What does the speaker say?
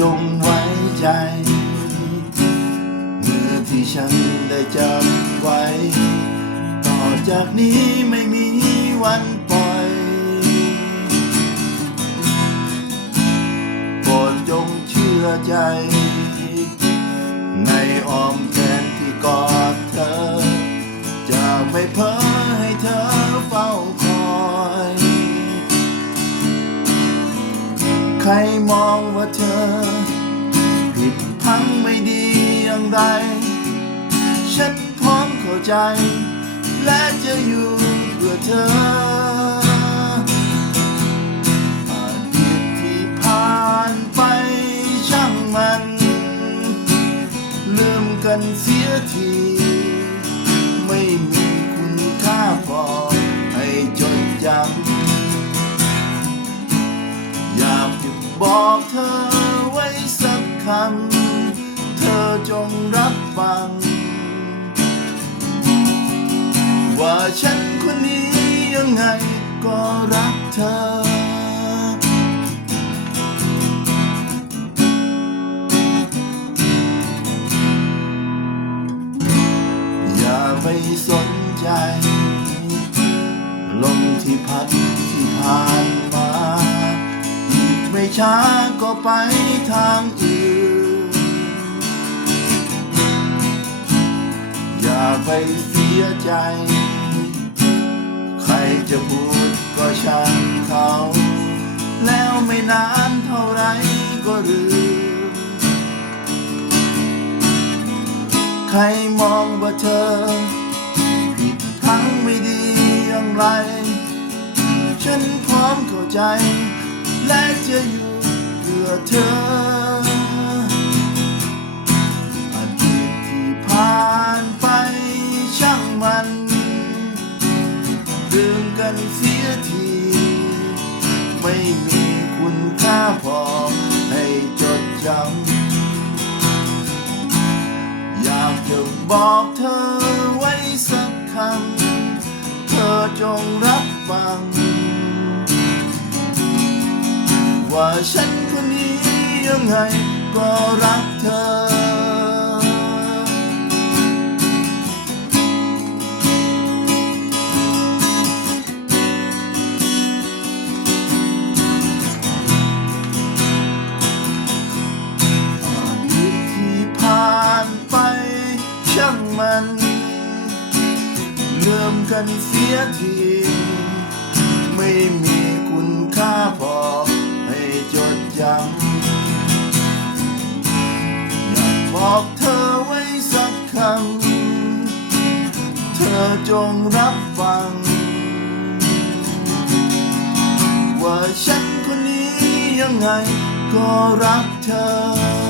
จงไว้ใจ เมื่อที่ฉันได้จำไว้ ต่อจากนี้ไม่มีวันปล่อยโปรดจงเชื่อใจ ในอ้อมแขนที่ก รมองว่าเธอ ผิดพังไม่ดีอย่างไร ฉันพร้อมเข้าใจ และจะอยู่เพื่อเธออดีตที่ผ่านไปช่างมัน ลืมกันเสียทีำเธอจงรับฟัง ว่าฉันคนนี้ยังไงก็รักเธออย่าไปสนใจ ลมที่พัดที่ผ่านมา อีกไม่ช้าก็ไปทางอื่น อย่าไปเสียใจ ใครจะพูดก็ช่างเขา แล้วไม่นานเท่าไรก็ลืม ใครมองว่าเธอ ผิดพลังไม่ดีอย่างไร ฉันพร้อมเข้าใจ และจะอยู่เพื่อเธอ กันเสียที ไม่มีคุณค่าพอให้จดจำ อยากจะบอกเธอไว้สักคำ เธอจงรับฟัง ว่าฉันคนนี้ยังไงก็รักเธอ ช่างมันเริ่มกันเสียที ไม่มีคุณค่าพอให้จดจำอยากบอกเธอไว้สักคำ เธอจงรับฟัง ว่าฉันคนนี้ยังไงก็รักเธอ